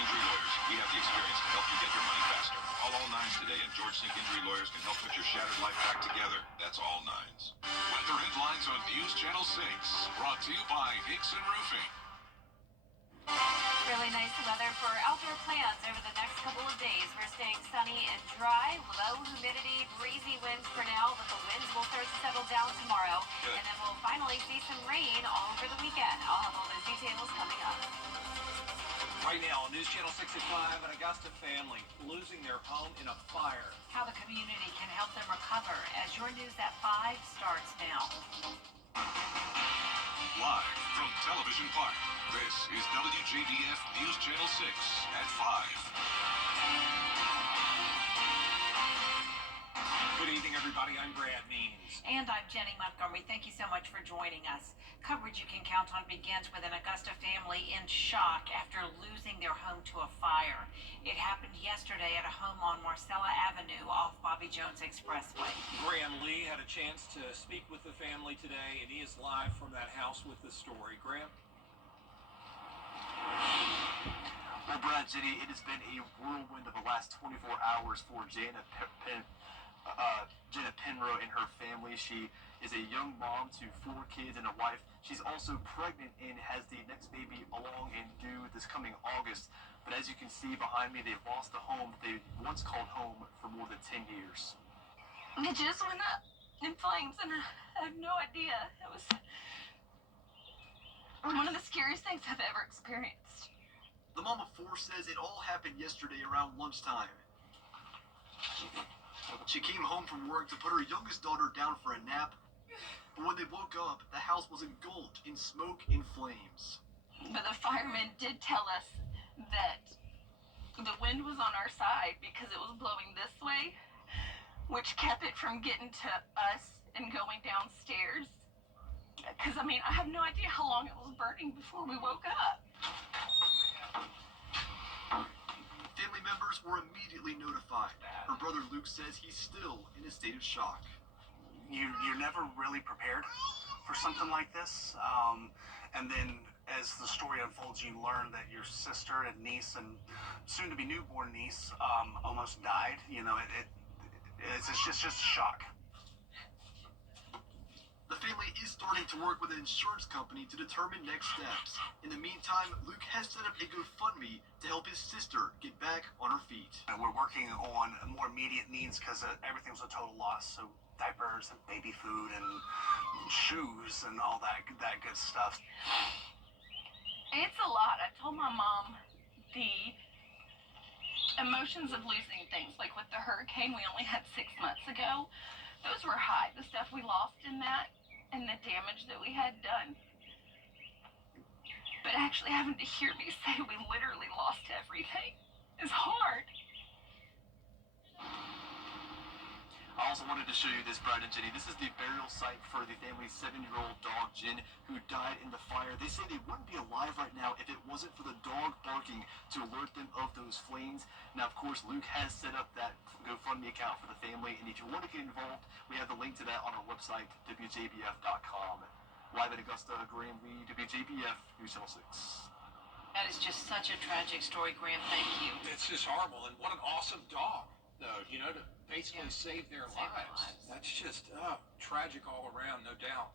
Injury Lawyers. We have the experience to help you get your money faster. Call all nines today, and George Sink Injury Lawyers can help put your shattered life back together. That's all nines. Weather headlines on News Channel 6. Brought to you by Hickson Roofing. Really nice weather for outdoor plans over the next couple of days. We're staying sunny and dry, low humidity, breezy winds for now, but the winds will start to settle down tomorrow. Good. And then we'll finally see some rain all over the weekend. I'll have all those details coming up. Right now on News Channel 6 at 5, an Augusta family losing their home in a fire. How the community can help them recover as your News at 5 starts now. Live from Television Park, this is WJBF News Channel 6 at 5. Good evening, everybody. I'm Brad Means. And I'm Jenny Montgomery. Thank you so much for joining us. Coverage you can count on begins with an Augusta family in shock after losing their home to a fire. It happened yesterday at a home on Marcella Avenue off Bobby Jones Expressway. Graham Lee had a chance to speak with the family today, and he is live from that house with the story. Graham? Well, Brad, Jenny, it has been a whirlwind of the last 24 hours for Jana Penrose and her family. She is a young mom to 4 kids and a wife. She's also pregnant and has the next baby along and due this coming August. But as you can see behind me, they've lost a home they once called home for more than 10 years. It just went up in flames, and I have no idea. It was one of the scariest things I've ever experienced. The mom of 4 says it all happened yesterday around lunchtime. She came home from work to put her youngest daughter down for a nap, but when they woke up, the house was engulfed in smoke and flames. But the firemen did tell us that the wind was on our side because it was blowing this way, which kept it from getting to us and going downstairs. Because, I mean, I have no idea how long it was burning before we woke up. Family members were immediately notified. Her brother Luke says he's still in a state of shock. You're never really prepared for something like this. And then as the story unfolds, you learn that your sister and niece and soon-to-be newborn niece almost died. You know, it's just shock. The family is starting to work with an insurance company to determine next steps. In the meantime, Luke has set up a GoFundMe to help his sister get back on her feet. And we're working on more immediate needs because everything was a total loss. So diapers and baby food and shoes and all that good stuff. It's a lot. I told my mom the emotions of losing things, like with the hurricane we only had 6 months ago, those were high. The stuff we lost in that and the damage that we had done. But actually having to hear me say we literally lost everything is hard. I also wanted to show you this, Brad and Jenny. This is the burial site for the family's 7-year-old dog, Jen, who died in the fire. They say they wouldn't be alive right now if it wasn't for the dog barking to alert them of those flames. Now, of course, Luke has set up that GoFundMe account for the family, and if you want to get involved, we have the link to that on our website, WJBF.com. Live in Augusta, Graham Lee, WJBF, News Channel 6. That is just such a tragic story, Graham. Thank you. It's just horrible, and what an awesome dog, though, you know, to basically save their lives. That's just tragic all around, no doubt.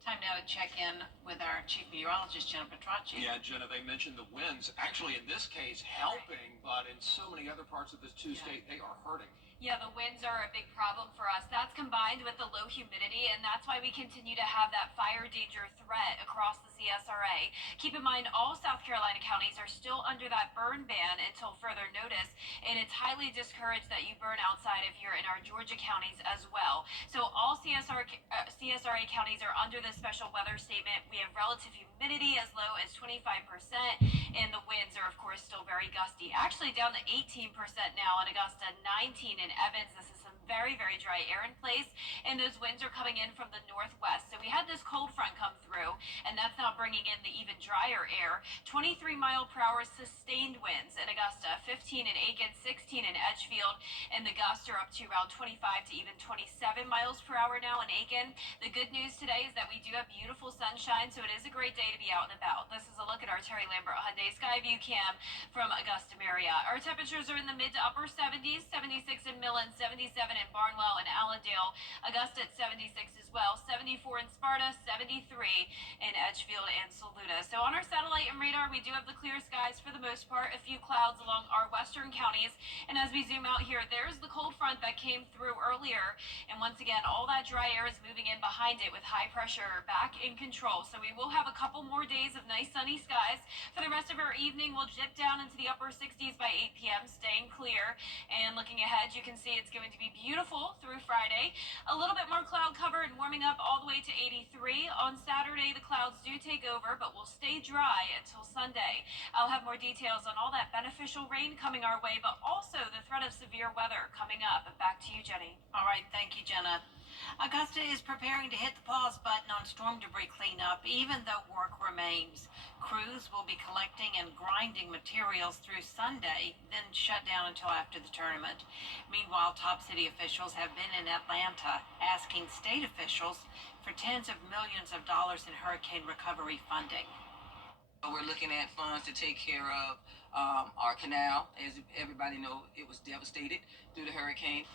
Time now to check in with our chief meteorologist, Jenna Petracci. Yeah, Jenna, they mentioned the winds. Actually, in this case, helping, but in so many other parts of this state, they are hurting. Yeah, the winds are a big problem for us. That's combined with the low humidity, and that's why we continue to have that fire danger threat across the CSRA. Keep in mind, all South Carolina counties are still under that burn ban until further notice, and it's highly discouraged that you burn outside if you're in our Georgia counties as well. So all CSRA counties are under this special weather statement. We have relative humidity as low as 25%, and the winds are, of course, still very gusty. Actually down to 18% now in Augusta, 19 in Evans. This is some very, very dry air in place, and those winds are coming in from the northwest. So we had this cold front come through, and that's now bringing in the even drier air. 23-mile-per-hour sustained winds in Augusta, 15 in Aiken, 16 in Edgefield, and the gusts are up to around 25 to even 27 miles per hour now in Aiken. The good news today is that we do have beautiful sunshine, so it is a great day to be out and about. This is a look at our Terry Lambert Hyundai Skyview Cam from Augusta Marriott. Our temperatures are in the mid to upper 70s, 76 in Millen, 77 in Barnwell and Allendale, Augusta at 76 as well, 74 in Sparta, 73 in Edgefield and Saluda. So on our satellite and radar, we do have the clear skies for the most part, a few clouds along our western counties, and as we zoom out here, there's the cold front that came through earlier, and once again, all that dry air is moving in behind it with high pressure back in control. So we will have a couple more days of nice sunny skies. For the rest of our evening, we'll dip down into the upper 60s by 8 p.m., staying clear. And looking ahead, you can see it's going to be beautiful through Friday. A little bit more cloud cover and warming up all the way to 83. On Saturday, the clouds do take over, but will stay dry until Sunday. I'll have more details on all that beneficial rain coming our way, but also the threat of severe weather coming up. Back to you, Jenny. All right, thank you, Jenna. Augusta is preparing to hit the pause button on storm debris cleanup, even though work remains. Crews will be collecting and grinding materials through Sunday, then shut down until after the tournament. Meanwhile, top city officials have been in Atlanta asking state officials for tens of millions of dollars in hurricane recovery funding. We're looking at funds to take care of our canal. As everybody knows, it was devastated due to hurricane.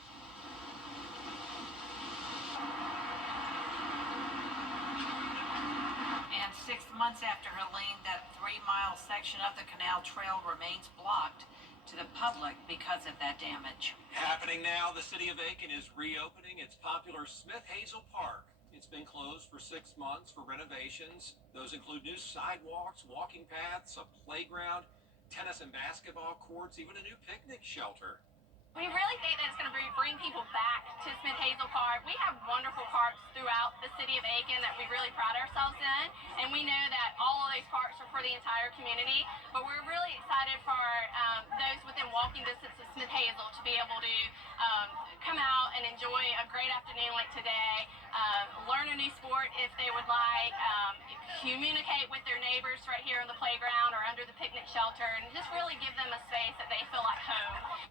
And 6 months after Helene, that 3-mile section of the canal trail remains blocked to the public because of that damage. Happening now, the city of Aiken is reopening its popular Smith Hazel Park. It's been closed for 6 months for renovations. Those include new sidewalks, walking paths, a playground, tennis and basketball courts, even a new picnic shelter. We really think that it's going to bring people back to Smith Hazel Park. We have wonderful parks throughout the city of Aiken that we really pride ourselves in, and we know that all of those parks are for the entire community, but we're really excited for those within walking distance of Smith Hazel to be able to come out and enjoy a great afternoon like today, learn a new sport if they would like, communicate with their neighbors right here on the playground or under the picnic shelter, and just really give them a space that they feel like home.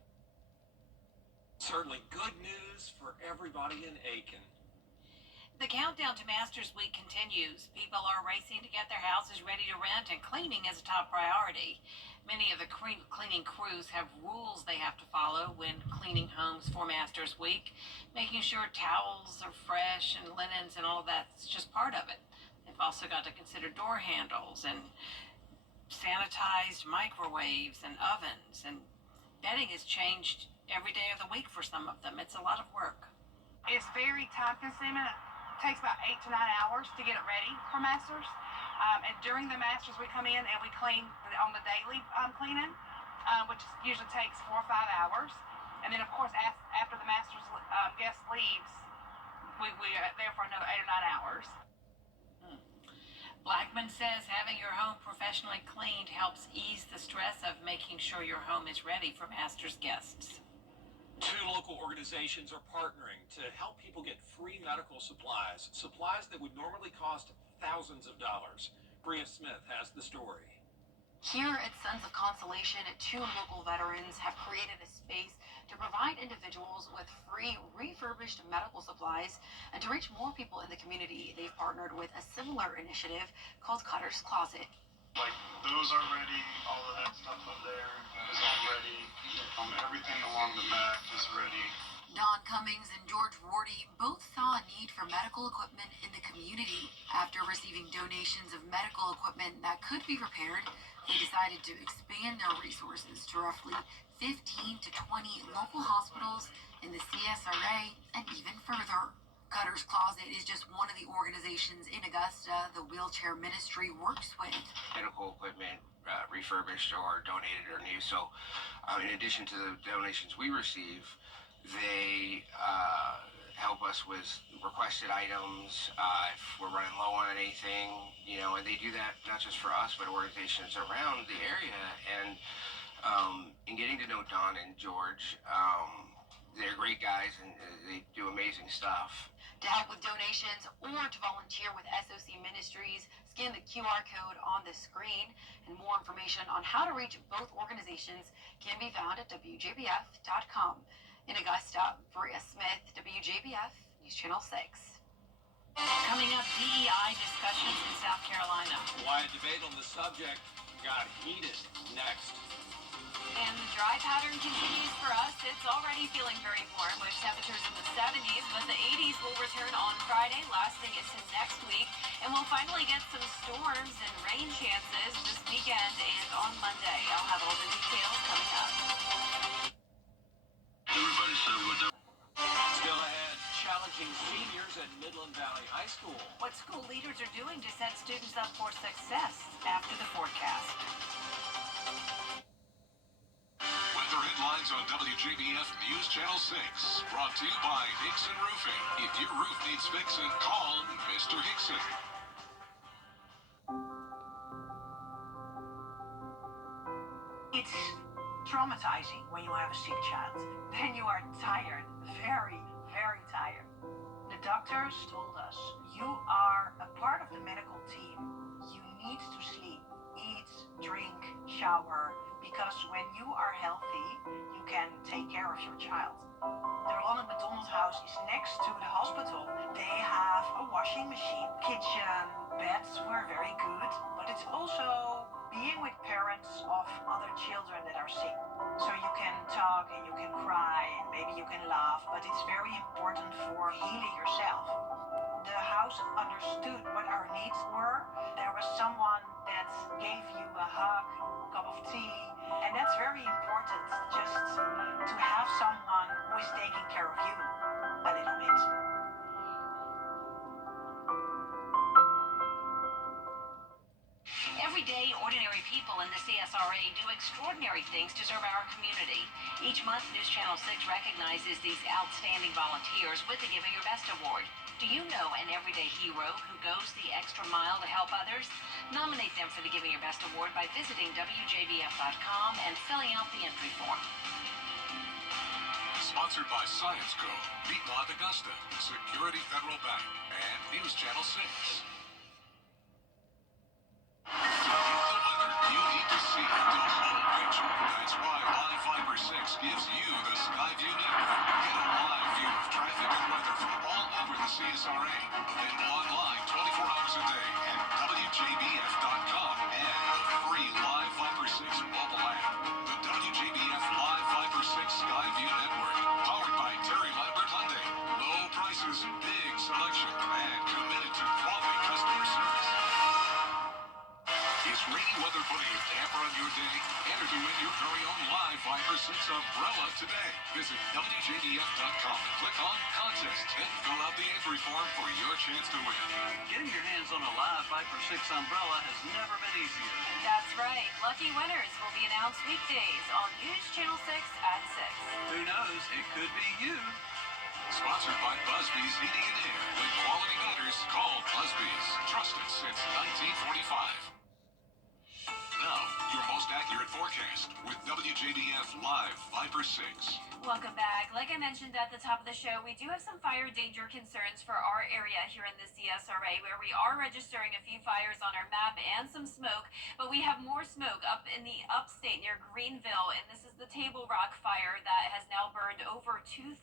Certainly good news for everybody in Aiken. The countdown to Masters Week continues. People are racing to get their houses ready to rent, and cleaning is a top priority. Many of the cleaning crews have rules they have to follow when cleaning homes for Masters Week, making sure towels are fresh and linens and all of that's just part of it. They've also got to consider door handles and sanitized microwaves and ovens, and bedding is changed every day of the week for some of them. It's a lot of work. It's very time consuming. It takes about 8 to 9 hours to get it ready for Masters. And during the Masters, we come in and we clean on the daily cleaning, which usually takes 4 or 5 hours. And then, of course, after the Masters guest leaves, we are there for another 8 or 9 hours. Blackman says having your home professionally cleaned helps ease the stress of making sure your home is ready for Masters guests. 2 local organizations are partnering to help people get free medical supplies that would normally cost thousands of dollars. Bria Smith has the story. Here at Sons of Consolation, 2 local veterans have created a space to provide individuals with free refurbished medical supplies, and to reach more people in the community, they've partnered with a similar initiative called Cutter's Closet. Like, those are ready, all of that stuff up there is all ready, everything along the mat is ready. Don Cummings and George Wardy both saw a need for medical equipment in the community. After receiving donations of medical equipment that could be repaired, they decided to expand their resources to roughly 15 to 20 local hospitals in the CSRA and even further. Cutter's Closet is just one of the organizations in Augusta the wheelchair ministry works with. Medical equipment refurbished or donated or new. So in addition to the donations we receive, they help us with requested items if we're running low on anything, and they do that not just for us but organizations around the area. And in getting to know Don and George, they're great guys and they do amazing stuff. To help with donations or to volunteer with SOC Ministries, scan the QR code on the screen. And more information on how to reach both organizations can be found at WJBF.com. In Augusta, Bria Smith, WJBF, News Channel 6. Coming up, DEI discussions in South Carolina. Why a debate on the subject got heated. Next. And the dry pattern continues for us. It's already feeling very warm with temperatures in the 70s, but the 80s will return on Friday, lasting into next week. And we'll finally get some storms and rain chances this weekend and on Monday. I'll have all the details coming up. Everybody said what they Still ahead, challenging seniors at Midland Valley High School. What school leaders are doing to set students up for success after the forecast. Weather headlines on WJBF News Channel 6. Brought to you by Hickson Roofing. If your roof needs fixing, call Mr. Hickson. It's traumatizing when you have a sick child. Then you are tired, very, very tired. The doctors told us, you are a part of the medical team. You need to sleep, eat, drink, shower, because when you are healthy, you can take care of your child. The Ronald McDonald House is next to the hospital. They have a washing machine, kitchen, beds were very good, but it's also being with parents of other children that are sick. So you can talk and you can cry and maybe you can laugh, but it's very important for healing yourself. The house understood what our needs were. There was someone that gave you a hug, a cup of tea, and that's very important, just to have someone who is taking care of you a little bit. Every day, ordinary people in the CSRA do extraordinary things to serve our community. Each month, News Channel 6 recognizes these outstanding volunteers with the Giving Your Best Award. Do you know an everyday hero who goes the extra mile to help others? Nominate them for the Giving Your Best Award by visiting WJBF.com and filling out the entry form. Sponsored by Science Co., Piedmont Augusta, Security Federal Bank, and News Channel 6. To get the weather, you need to see the whole picture. That's why Live Fiber 6 gives you the Skyview network. Get a live view of traffic and weather from all over the CSRA. Available online 24 hours a day at WJBF.com and the free Live Fiber 6 mobile app. The WJBF Live Fiber 6 Skyview network, powered by Terry Lambert Hyundai. Low prices, big selection, and committed to quality customer service. Is rainy weather putting a damper on your day? Enter to win your very own Live Fiber 6 umbrella today. Visit WJBF.com and click on Contest and fill out the entry form for your chance to win. Getting your hands on a Live Viper 6 umbrella has never been easier. That's right. Lucky winners will be announced weekdays on News Channel 6 at 6. Who knows? It could be you. Sponsored by Busby's Heating and Air. When quality matters, call Busby's. Trusted since 1945. Now, your most accurate forecast with WJBF Live Viper 6. Welcome back. Like I mentioned at the top of the show, we do have some fire danger concerns for our area here in the CSRA, where we are registering a few fires on our map and some smoke, but we have more smoke up in the upstate near Greenville, and this is the Table Rock fire that has now burned over 2,000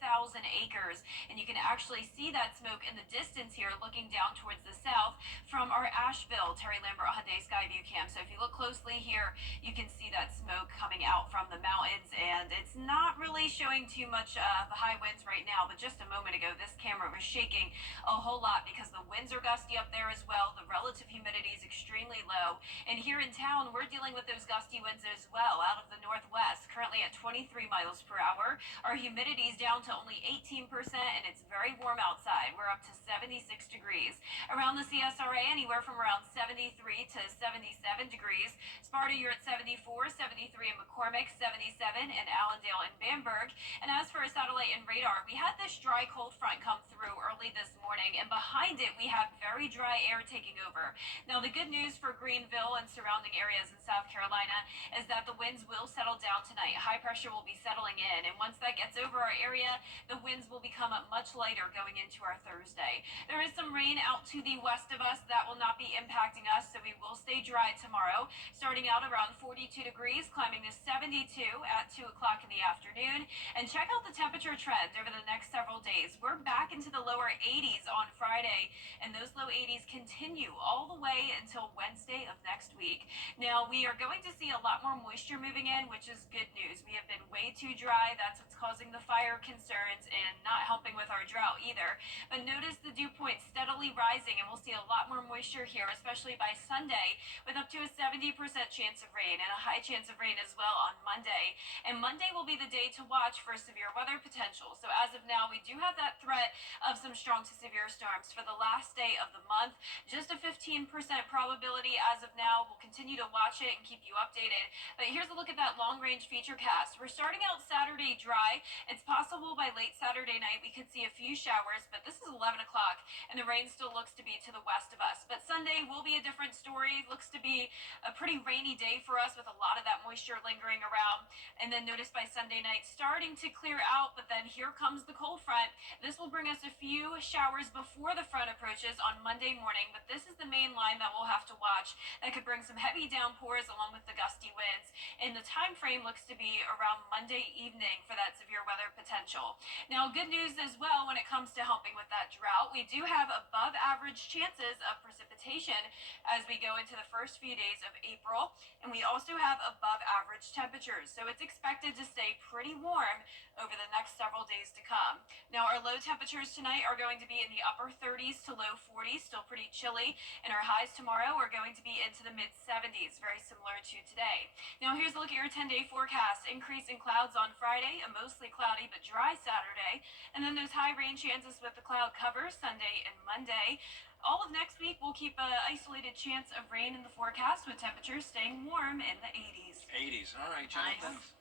acres, and you can actually see that smoke in the distance here looking down towards the south from our Asheville Terry Lambert Hyundai Skyview cam. So if you look closely here, you can see that smoke coming out from the mountains, and it's not really showing too much of high winds right now, but just a moment ago this camera was shaking a whole lot because the winds are gusty up there as well. The relative humidity is extremely low, and here in town we're dealing with those gusty winds as well out of the northwest, currently at 23 miles per hour. Our humidity is down to only 18%, and it's very warm outside. We're up to 76 degrees. Around the CSRA, anywhere from around 73 to 77 degrees. Sparta, you're at 74, 73 in McCormick, 77 in Allendale and Bamberg. And as for a satellite and radar, we had this dry cold front come through early this morning, and behind it we have very dry air taking over. Now the good news for Greenville and surrounding areas in South Carolina is that the winds will settle down tonight. High high pressure will be settling in, and once that gets over our area, the winds will become much lighter going into our Thursday. There is some rain out to the west of us that will not be impacting us, so we will stay dry tomorrow, starting out around 42 degrees, climbing to 72 at 2 o'clock in the afternoon. And check out the temperature trend over the next several days. We're back into the lower 80s on Friday, and those low 80s continue all the way until Wednesday of next week. Now, we are going to see a lot more moisture moving in, which is good news. We have been way too dry. That's what's causing the fire concerns and not helping with our drought either. But notice the dew point steadily rising, and we'll see a lot more moisture here, especially by Sunday, with up to a 70% chance of rain and a high chance of rain as well on Monday. And Monday will be the day to watch for severe weather potential. So as of now, we do have that threat of some strong to severe storms for the last day of the month. Just a 15% probability as of now. We'll continue to watch it and keep you updated. But here's a look at that long-range futurecast. We're starting out Saturday dry. It's possible by late Saturday night we could see a few showers, but this is 11 o'clock, and the rain still looks to be to the west of us. But Sunday will be a different story. Looks to be a pretty rainy day for us with a lot of that moisture lingering around. And then notice by Sunday night starting to clear out, but then here comes the cold front. This will bring us a few showers before the front approaches on Monday morning, but this is the main line that we'll have to watch that could bring some heavy downpours along with the gusty winds. And the time frame looks to be around Monday evening for that severe weather potential. Now, good news as well when it comes to helping with that drought. We do have above average chances of precipitation as we go into the first few days of April, and we also have above average temperatures. So it's expected to stay pretty warm over the next several days to come. Now, our low temperatures tonight are going to be in the upper 30s to low 40s, still pretty chilly, and our highs tomorrow are going to be into the mid 70s, very similar to today. Now, here's a look at your 10-day forecast. Increase in clouds on Friday, a mostly cloudy but dry Saturday, and then those high rain chances with the cloud cover Sunday and Monday. All of next week, we'll keep an isolated chance of rain in the forecast with temperatures staying warm in the 80s. 80s. All right, Jennifer. Nice.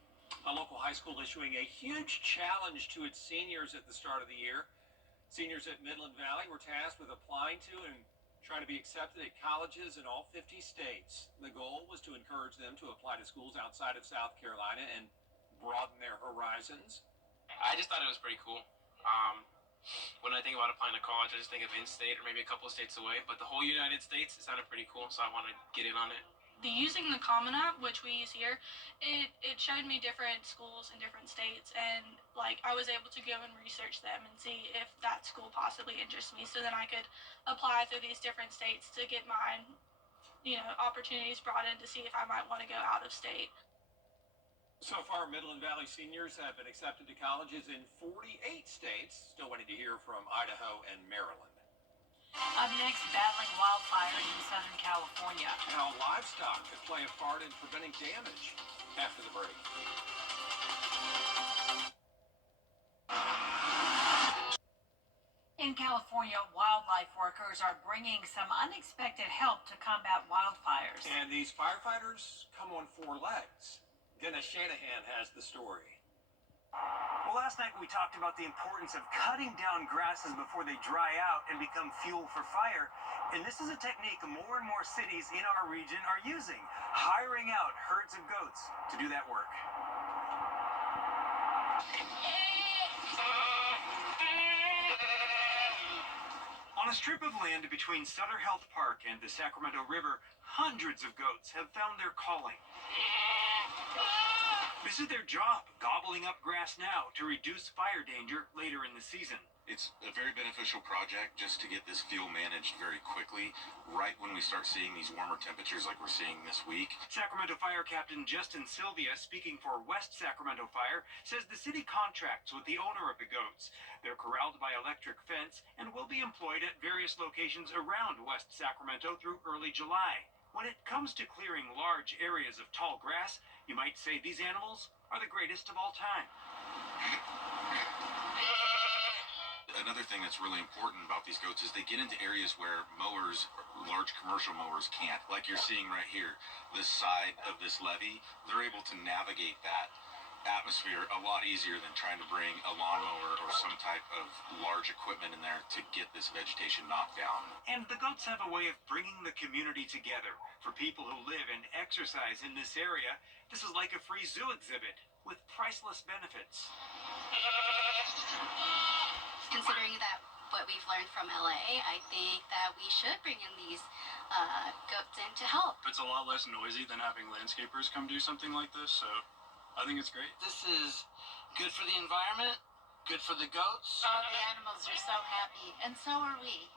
A local high school issuing a huge challenge to its seniors at the start of the year. Seniors at Midland Valley were tasked with applying to and trying to be accepted at colleges in all 50 states. The goal was to encourage them to apply to schools outside of South Carolina and broaden their horizons. I just thought it was pretty cool. When I think about applying to college, I just think of in-state or maybe a couple of states away. But the whole United States, it sounded pretty cool, so I want to get in on it. Using the Common App, which we use here, it showed me different schools in different states, and like I was able to go and research them and see if that school possibly interests me, so then I could apply through these different states to get my opportunities brought in to see if I might want to go out of state. So far, Midland Valley seniors have been accepted to colleges in 48 states. Still waiting to hear from Idaho and Maryland. Up next, battling wildfires in Southern California. How livestock could play a part in preventing damage. After the break. In California, wildlife workers are bringing some unexpected help to combat wildfires. And these firefighters come on 4 legs. Dennis Shanahan has the story. Well, last night we talked about the importance of cutting down grasses before they dry out and become fuel for fire. And this is a technique more and more cities in our region are using, hiring out herds of goats to do that work. On a strip of land between Sutter Health Park and the Sacramento River, hundreds of goats have found their calling. This is their job, gobbling up grass now to reduce fire danger later in the season. It's a very beneficial project just to get this fuel managed very quickly, right when we start seeing these warmer temperatures like we're seeing this week. Sacramento Fire Captain Justin Sylvia, speaking for West Sacramento Fire, says the city contracts with the owner of the goats. They're corralled by electric fence and will be employed at various locations around West Sacramento through early July. When it comes to clearing large areas of tall grass, you might say these animals are the greatest of all time. Another thing that's really important about these goats is they get into areas where mowers, large commercial mowers can't. Like you're seeing right here, this side of this levee, they're able to navigate that atmosphere a lot easier than trying to bring a lawnmower or some type of large equipment in there to get this vegetation knocked down. And the goats have a way of bringing the community together. For people who live and exercise in this area, this is like a free zoo exhibit with priceless benefits. Considering that what we've learned from LA, I think that we should bring in these goats in to help. It's a lot less noisy than having landscapers come do something like this, so I think it's great. This is good for the environment, good for the goats. All the animals are so happy, and so are we.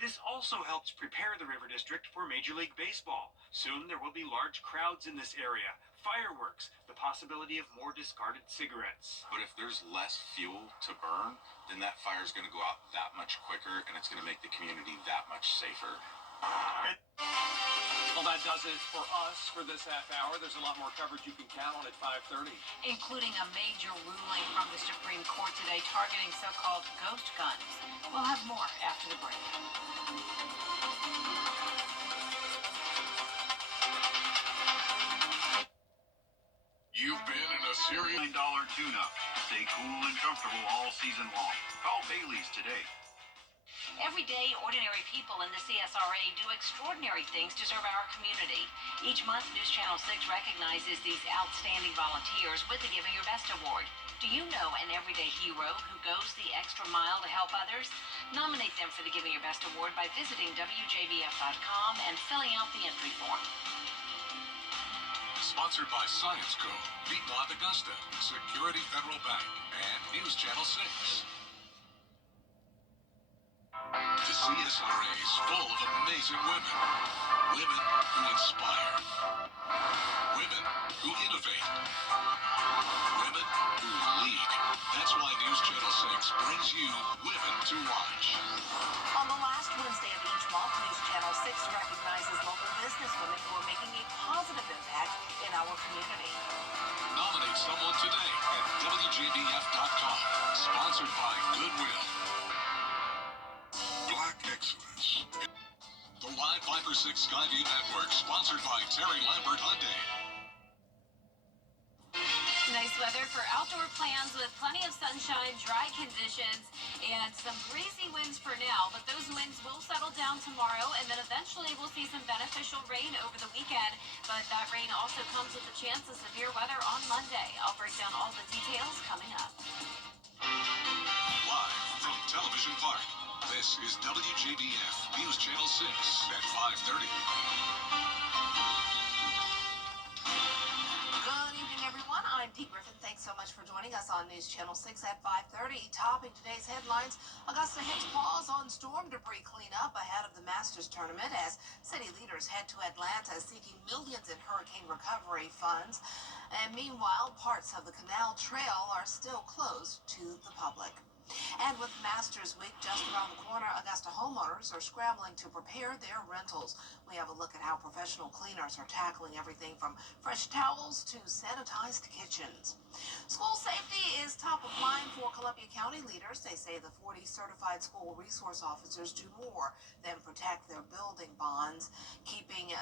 This also helps prepare the River District for Major League Baseball. Soon there will be large crowds in this area, fireworks, the possibility of more discarded cigarettes. But if there's less fuel to burn, then that fire is going to go out that much quicker, and it's going to make the community that much safer. Well, that does it for us for this half hour. There's a lot more coverage you can count on at 5:30. Including a major ruling from the Supreme Court today targeting so-called ghost guns. We'll have more after the break. You've been in a serious $9 tune-up. Stay cool and comfortable all season long. Call Bailey's today. Everyday, ordinary people in the CSRA do extraordinary things to serve our community. Each month, News Channel 6 recognizes these outstanding volunteers with the Giving Your Best Award. Do you know an everyday hero who goes the extra mile to help others? Nominate them for the Giving Your Best Award by visiting WJBF.com and filling out the entry form. Sponsored by Science Co., Piedmont Augusta, Security Federal Bank, and News Channel 6. The CSRA is full of amazing women. Women who inspire. Women who innovate. Women who lead. That's why News Channel 6 brings you Women to Watch. On the last Wednesday of each month, News Channel 6 recognizes local businesswomen who are making a positive impact in our community. Nominate someone today at WJBF.com. Sponsored by Goodwill. Black Excellence. The Live 5-6 Skyview Network, sponsored by Terry Lambert Hyundai. Nice weather for outdoor plans with plenty of sunshine, dry conditions, and some breezy winds for now. But those winds will settle down tomorrow, and then eventually we'll see some beneficial rain over the weekend. But that rain also comes with a chance of severe weather on Monday. I'll break down all the details coming up. Live from Television Park, this is WJBF News Channel 6 at 5:30. Good evening, everyone. I'm Dee Griffin. Thanks so much for joining us on News Channel 6 at 5:30. Topping today's headlines, Augusta hits pause on storm debris cleanup ahead of the Masters tournament as city leaders head to Atlanta seeking millions in hurricane recovery funds. And meanwhile, parts of the Canal Trail are still closed to the public. And with Masters Week just around the corner, Augusta homeowners are scrambling to prepare their rentals. We have a look at how professional cleaners are tackling everything from fresh towels to sanitized kitchens. School safety is top of mind for Columbia County leaders. They say the 40 certified school resource officers do more than protect their building bonds, keeping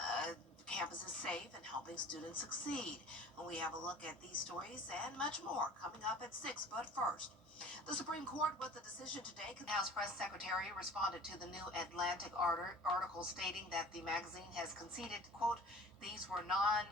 campuses safe and helping students succeed. And we have a look at these stories and much more coming up at 6. But first, the Supreme Court with the decision today. House Press Secretary responded to the New Atlantic article stating that the magazine has conceded, quote, these were not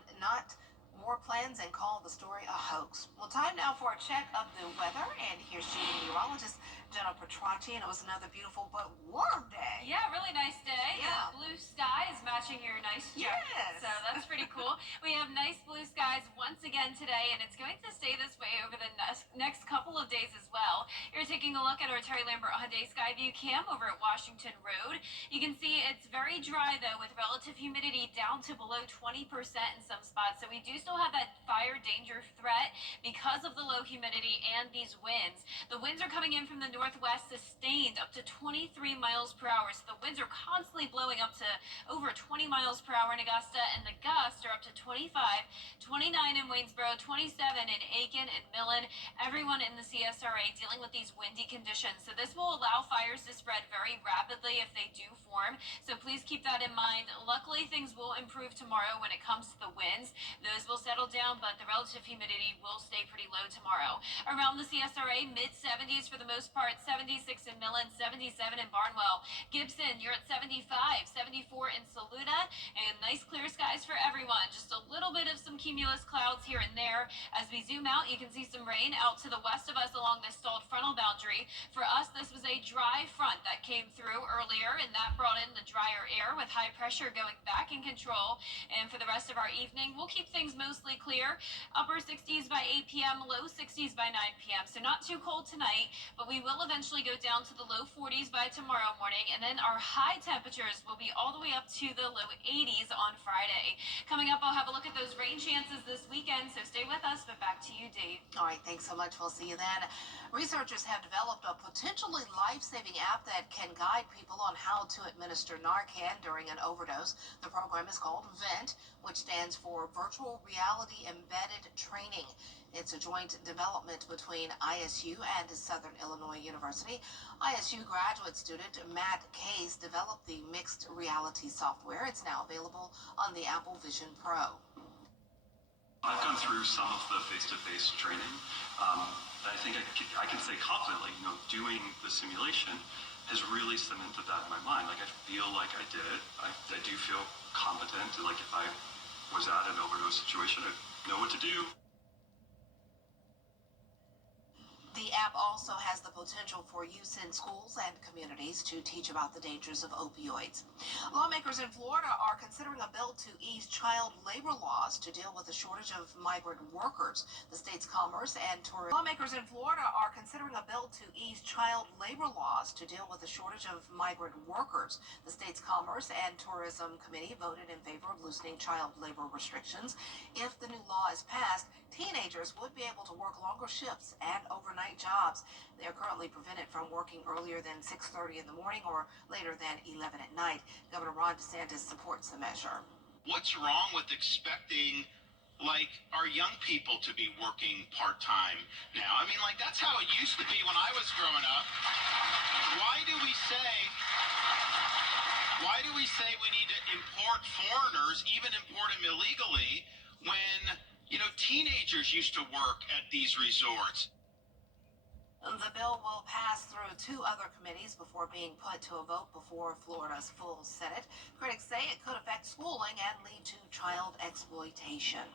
war plans and called the story a hoax. Well, time now for a check of the weather, and here's shooting meteorologist Jenna Petracci, and it was another beautiful but warm day. Yeah, really nice day. Yeah. The blue sky is matching your nice jacket. Yes. So that's pretty cool. We have nice blue skies once again today, and it's going to stay this way over the next couple of days as well. You're taking a look at our Terry Lambert Hyundai Skyview cam over at Washington Road. You can see it's very dry, though, with relative humidity down to below 20% in some spots. So we do still have that fire danger threat because of the low humidity and these winds. The winds are coming in from the northwest, sustained up to 23 miles per hour. So the winds are constantly blowing up to over 20 miles per hour in Augusta, and the gusts are up to 25, 29 in Waynesboro, 27 in Aiken and Millen. Everyone in the CSRA dealing with these windy conditions. So this will allow fires to spread very rapidly if they do form. So please keep that in mind. Luckily, things will improve tomorrow when it comes to the winds. Those will will settle down, but the relative humidity will stay pretty low tomorrow. Around the CSRA, mid-70s for the most part, 76 in Millen, 77 in Barnwell. Gibson, you're at 75, 74 in Saluda, and nice clear skies for everyone. Just a little bit of some cumulus clouds here and there. As we zoom out, you can see some rain out to the west of us along this stalled frontal boundary. For us, this was a dry front that came through earlier, and that brought in the drier air with high pressure going back in control. And for the rest of our evening, we'll keep things mostly clear. Upper 60s by 8 p.m., low 60s by 9 p.m. So not too cold tonight, but we will eventually go down to the low 40s by tomorrow morning. And then our high temperatures will be all the way up to the low 80s on Friday. Coming up, I'll have a look at those rain chances this weekend, so stay with us. But back to you, Dave. All right, thanks so much. We'll see you then. Researchers have developed a potentially life-saving app that can guide people on how to administer Narcan during an overdose. The program is called VENT, which stands for Virtual Reality Embedded Training. It's a joint development between ISU and Southern Illinois University. ISU graduate student Matt Case developed the mixed reality software. It's now available on the Apple Vision Pro. I've gone through some of the face-to-face training. I think I can say confidently, doing the simulation has really cemented that in my mind. Like, I feel like I did it. I do feel competent. Like, if I was at an overdose situation, I'd know what to do. The app also has the potential for use in schools and communities to teach about the dangers of opioids. Lawmakers in Florida are considering a bill to ease child labor laws to deal with the shortage of migrant workers. The state's Commerce and Tourism Lawmakers in Florida are considering a bill to ease child labor laws to deal with the shortage of migrant workers. The state's Commerce and Tourism Committee voted in favor of loosening child labor restrictions. If the new law is passed, teenagers would be able to work longer shifts and overnight jobs. They are currently prevented from working earlier than 6:30 in the morning or later than 11 at night. Governor Ron DeSantis supports the measure. What's wrong with expecting, like, our young people to be working part-time now? I mean, like, that's how it used to be when I was growing up. Why do we say we need to import foreigners, even import them illegally, when, teenagers used to work at these resorts? The bill will pass through 2 other committees before being put to a vote before Florida's full Senate. Critics say it could affect schooling and lead to child exploitation.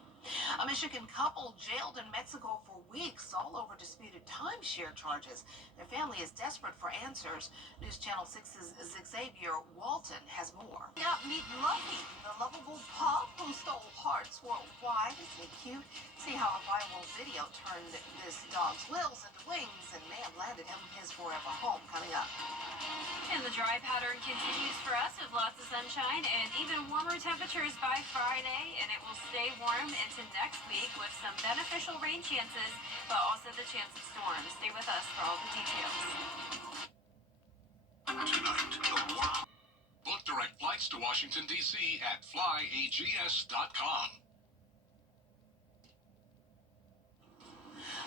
A Michigan couple jailed in Mexico for weeks, all over disputed timeshare charges. Their family is desperate for answers. News Channel 6's Xavier Walton has more. Yeah, meet Lucky, the lovable pup who stole hearts worldwide. Isn't he cute? See how a viral video turned this dog's wills into wings and may have landed him his forever home. Coming up. And the dry pattern continues for us with lots of sunshine and even warmer temperatures by Friday, and it will stay warm into next week with some beneficial rain chances, but also the chance of storms. Stay with us for all the details. Tonight, book direct flights to Washington, D.C. at flyags.com.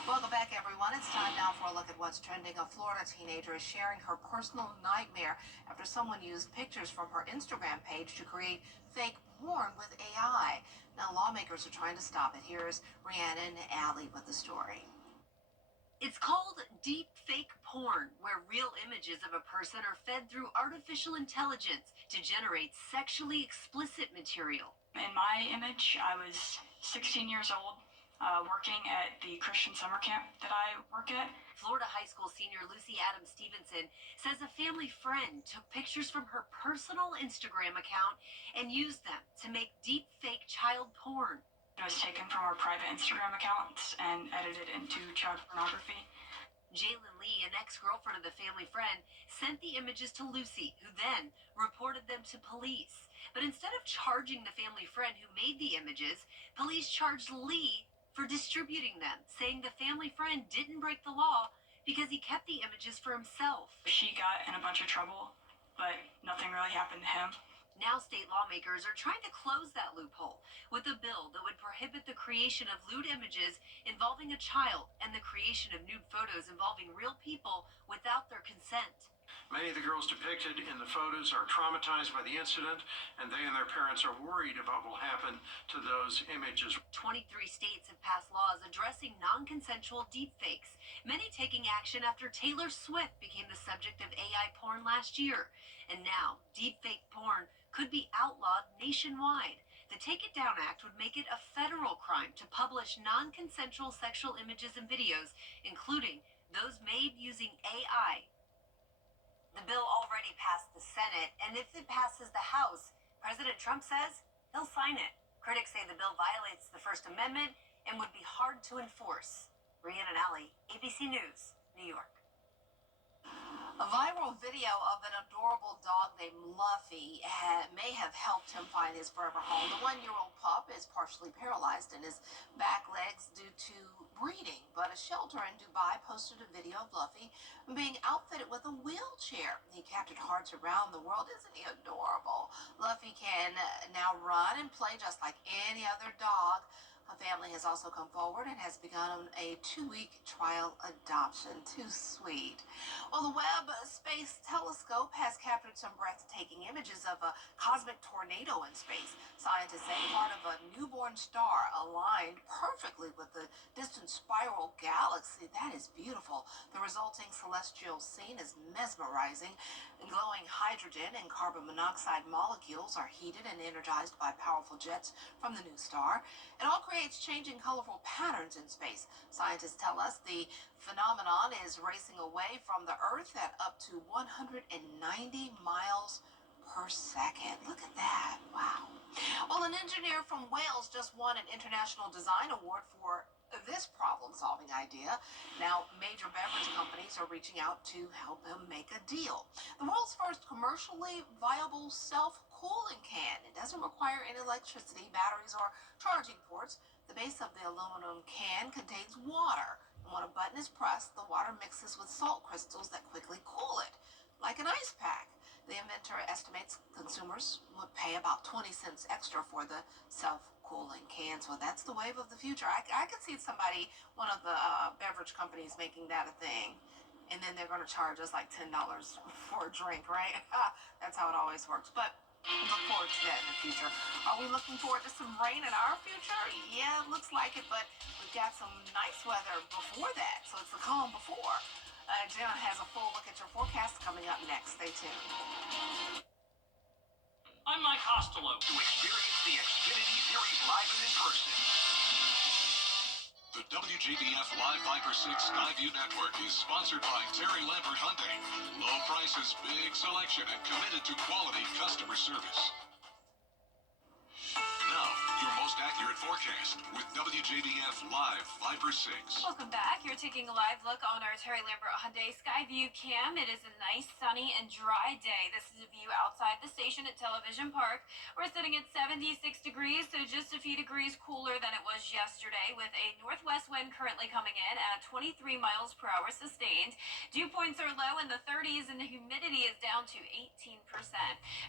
Welcome back, everyone. It's time now for a look at what's trending. A Florida teenager is sharing her personal nightmare after someone used pictures from her Instagram page to create fake porn with AI. Now, lawmakers are trying to stop it. Here's Rhiannon Alley with the story. It's called deep fake porn, where real images of a person are fed through artificial intelligence to generate sexually explicit material. In my image, I was 16 years old. Working at the Christian summer camp that I work at. Florida high school senior Lucy Adams Stevenson says a family friend took pictures from her personal Instagram account and used them to make deep fake child porn. It was taken from our private Instagram accounts and edited into child pornography. Jalen Lee, an ex-girlfriend of the family friend, sent the images to Lucy, who then reported them to police. But instead of charging the family friend who made the images, police charged Lee for distributing them, saying the family friend didn't break the law because he kept the images for himself. She got in a bunch of trouble, but nothing really happened to him. Now state lawmakers are trying to close that loophole with a bill that would prohibit the creation of lewd images involving a child and the creation of nude photos involving real people without their consent. Many of the girls depicted in the photos are traumatized by the incident, and they and their parents are worried about what will happen to those images. 23 states have passed laws addressing non-consensual deepfakes, many taking action after Taylor Swift became the subject of AI porn last year. And now, deepfake porn could be outlawed nationwide. The Take It Down Act would make it a federal crime to publish non-consensual sexual images and videos, including those made using AI. The bill already passed the Senate, and if it passes the House, President Trump says he'll sign it. Critics say the bill violates the First Amendment and would be hard to enforce. Rhiannon Alley, ABC News, New York. A viral video of an adorable dog named Luffy may have helped him find his forever home. The one-year-old pup is partially paralyzed in his back legs due to breeding, but a shelter in Dubai posted a video of Luffy being outfitted with a wheelchair. He captured hearts around the world. Isn't he adorable? Luffy can now run and play just like any other dog. A family has also come forward and has begun a 2-week trial adoption. Too sweet. Well, the Webb Space Telescope has captured some breathtaking images of a cosmic tornado in space. Scientists say part of a newborn star aligned perfectly with the distant spiral galaxy. That is beautiful. The resulting celestial scene is mesmerizing. Glowing hydrogen and carbon monoxide molecules are heated and energized by powerful jets from the new star. It all creates changing colorful patterns in space. Scientists tell us the phenomenon is racing away from the Earth at up to 190 miles per second. Look at that. Wow. Well, an engineer from Wales just won an International Design Award for this problem-solving idea. Now, major beverage companies are reaching out to help him make a deal. The world's first commercially viable self-cooling can. It doesn't require any electricity, batteries, or charging ports. The base of the aluminum can contains water. And when a button is pressed, the water mixes with salt crystals that quickly cool it, like an ice pack. The inventor estimates consumers would pay about 20 cents extra for the self-cooling cans. Well, that's the wave of the future. I could see somebody, one of the beverage companies, making that a thing. And then they're going to charge us like $10 for a drink, right? That's how it always works. But look forward to that in the future. Are we looking forward to some rain in our future? Yeah, it looks like it, but we've got some nice weather before that. So it's the calm before. Jenna has a full look at your forecast coming up next. Stay tuned. I'm Mike Costello. To experience the Xfinity Series live and in person. The WJBF Live Viper 6 Skyview Network is sponsored by Terry Lambert Hyundai. Low prices, big selection, and committed to quality customer service. Now, your most accurate forecast with WJBF Live Viper 6. Welcome back. You're taking a live look on our Terry Lambert Hyundai Skyview cam. It is a nice, sunny, and dry day. This is a view outside the station at Television Park. We're sitting at 76 degrees, so just a few degrees cooler than it was yesterday, with a northwest wind currently coming in at 23 miles per hour sustained. Dew points are low in the 30s, and the humidity is down to 18%.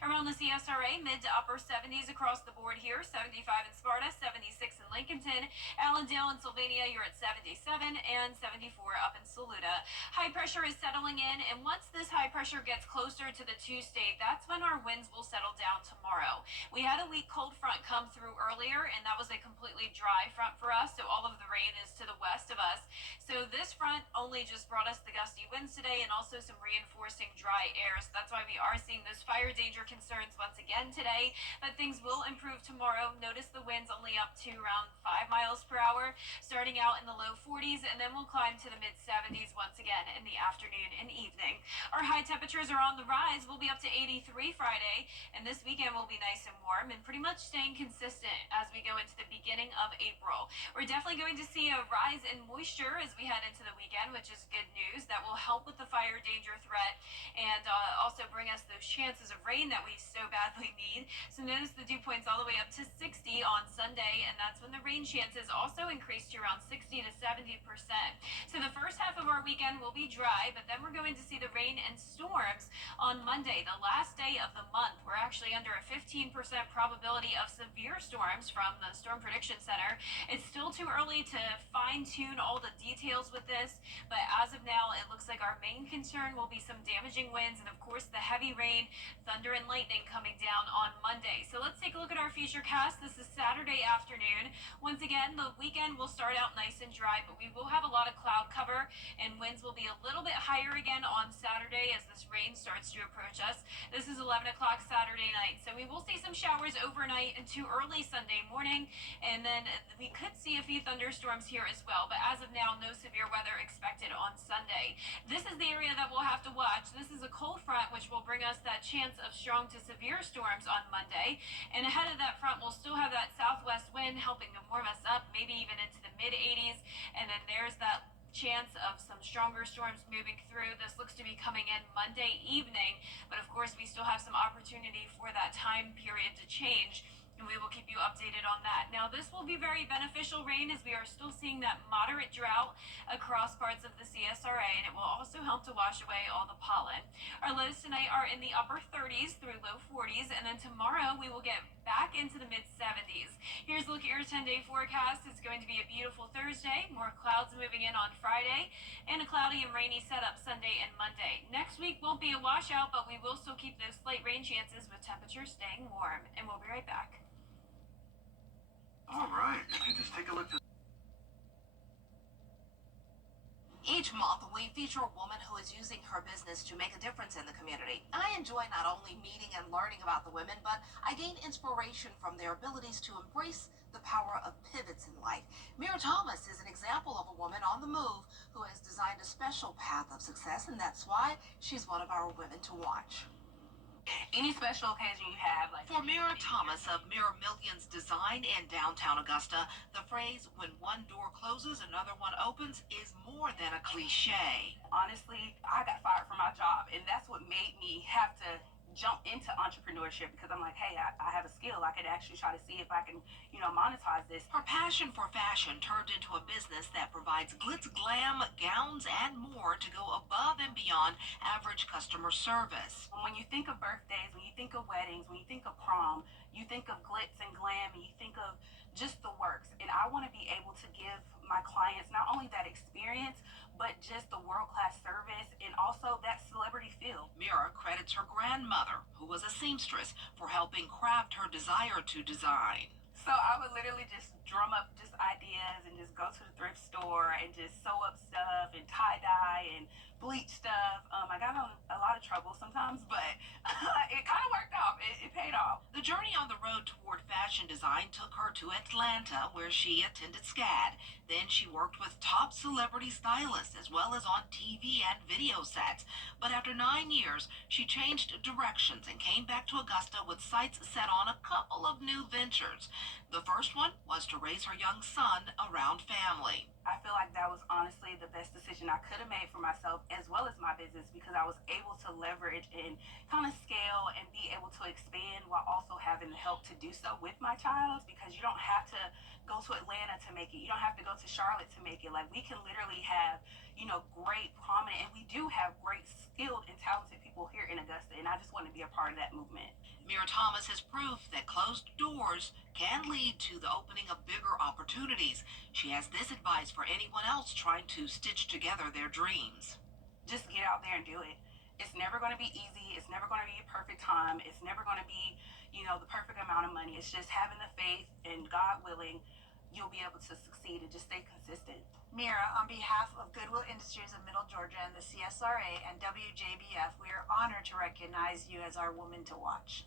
Around the CSRA, mid to upper 70s across the board here. 75 in Sparta, 76 in Lincolnton, Allendale and Sylvania, you're at 77, and 74 up in Saluda. High pressure is settling in, and once this high pressure gets closer to the 2-state, that's when our winds will settle down tomorrow. We had a weak cold front come through earlier, and that was a completely dry front for us, so all of the rain is to the west of us. So this front only just brought us the gusty winds today and also some reinforcing dry air, so that's why we are seeing those fire danger concerns once again today, but things will improve tomorrow. Notice the winds only up to around 5 miles per hour, starting out in the low 40s, and then we'll climb to the mid-70s once again in the afternoon and evening. Our high temperatures are on the rise. We'll be up to 83 Friday, and this weekend will be nice and warm and pretty much staying consistent as we go into the beginning of April. We're definitely going to see a rise in moisture as we head into the weekend, which is good news. That will help with the fire danger threat and also bring us those chances of rain that we so badly need. So notice the dew points all the way up to 60 on Sunday, and that's when the rain chances also increase to around 60 to 70%. So the first half of our weekend will be dry, but then we're going to see the rain and storms on Monday, the last day of the month. We're actually under a 15% probability of severe storms from the Storm Prediction Center. It's still too early to fine-tune all the details with this, but as of now, it looks like our main concern will be some damaging winds and, of course, the heavy rain, thunder, and lightning coming down on Monday. So let's take a look at our futurecast. This is Saturday afternoon. Once again, the weekend will start out nice and dry, but we will have a lot of cloud cover, and winds will be a little bit higher again on Saturday as this rain starts to approach us. This is 11 o'clock Saturday night, so we will see some showers overnight into early Sunday morning, and then we could see a few thunderstorms here as well, but as of now, no severe weather expected on Sunday. This is the area that we'll have to watch. This is a cold front which will bring us that chance of strong to severe storms on Monday, and ahead of that front, we'll still have that southwest wind helping to warm us up, maybe even into the mid-80s, and then there's that chance of some stronger storms moving through. This looks to be coming in Monday evening, but of course we still have some opportunity for that time period to change, and we will keep you updated on that. Now, this will be very beneficial rain as we are still seeing that moderate drought across parts of the CSRA, and it will also help to wash away all the pollen. Our lows tonight are in the upper 30s through low 40s, and then tomorrow we will get back into the mid-70s. Here's a look at your 10-day forecast. It's going to be a beautiful Thursday, more clouds moving in on Friday, and a cloudy and rainy setup Sunday and Monday. Next week won't be a washout, but we will still keep those slight rain chances with temperatures staying warm, and we'll be right back. All right, and just take a look at Each month, we feature a woman who is using her business to make a difference in the community. I enjoy not only meeting and learning about the women, but I gain inspiration from their abilities to embrace the power of pivots in life. Mira Thomas is an example of a woman on the move who has designed a special path of success, and that's why she's one of our women to watch. Any special occasion you have, like For Mira Thomas of Mira Millions Design in downtown Augusta, the phrase "when one door closes, another one opens" is more than a cliche. honestly, I got fired from my job, and that's what made me have to jump into entrepreneurship because I'm like, hey, I have a skill. I could actually try to see if I can, monetize this. Her passion for fashion turned into a business that provides glitz, glam, gowns, and more to go above and beyond average customer service. When you think of birthdays, when you think of weddings, when you think of prom, you think of glitz and glam, and you think of just the works. And I want to be able to give my clients not only that experience, but just the world-class service and also that celebrity feel. Mira credits her grandmother, who was a seamstress, for helping craft her desire to design. So I would literally just drum up just ideas and just go to the thrift store and just sew up stuff and tie-dye and bleach stuff. I got in a lot of trouble sometimes, but it kind of worked out. It paid off. The journey on the road toward fashion design took her to Atlanta, where she attended SCAD. Then she worked with top celebrity stylists as well as on TV and video sets. But after 9 years, she changed directions and came back to Augusta with sights set on a couple of new ventures. The first one was to raise her young son around family. I feel like that was honestly the best decision I could have made for myself as well as my business because I was able to leverage and kind of scale and be able to expand while also having the help to do so with my child because you don't have to go to Atlanta to make it. You don't have to go to Charlotte to make it. Like we can literally have, great prominent, and we do have great skilled and talented people here in Augusta, and I just want to be a part of that movement. Mira Thomas has proof that closed doors can lead to the opening of bigger opportunities. She has this advice for anyone else trying to stitch together their dreams. Just get out there and do it. It's never going to be easy. It's never going to be a perfect time. It's never going to be, the perfect amount of money. It's just having the faith and God willing, you'll be able to succeed and just stay consistent. Mira, on behalf of Goodwill Industries of Middle Georgia and the CSRA and WJBF, we are honored to recognize you as our woman to watch.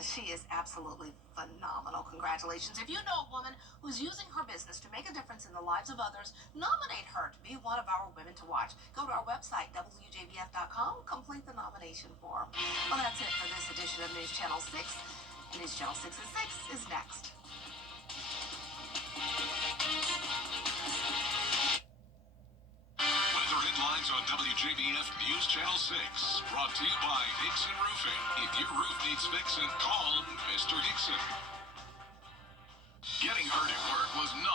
She is absolutely phenomenal. Congratulations. If you know a woman who's using her business to make a difference in the lives of others, nominate her to be one of our women to watch. Go to our website, WJBF.com, complete the nomination form. Well, that's it for this edition of News Channel 6. News Channel 6 at 6 is next. Weather headlines on WJBF News Channel 6. Brought to you by Hickson Roofing. If your roof needs fixing, call Mr. Hickson. Getting her to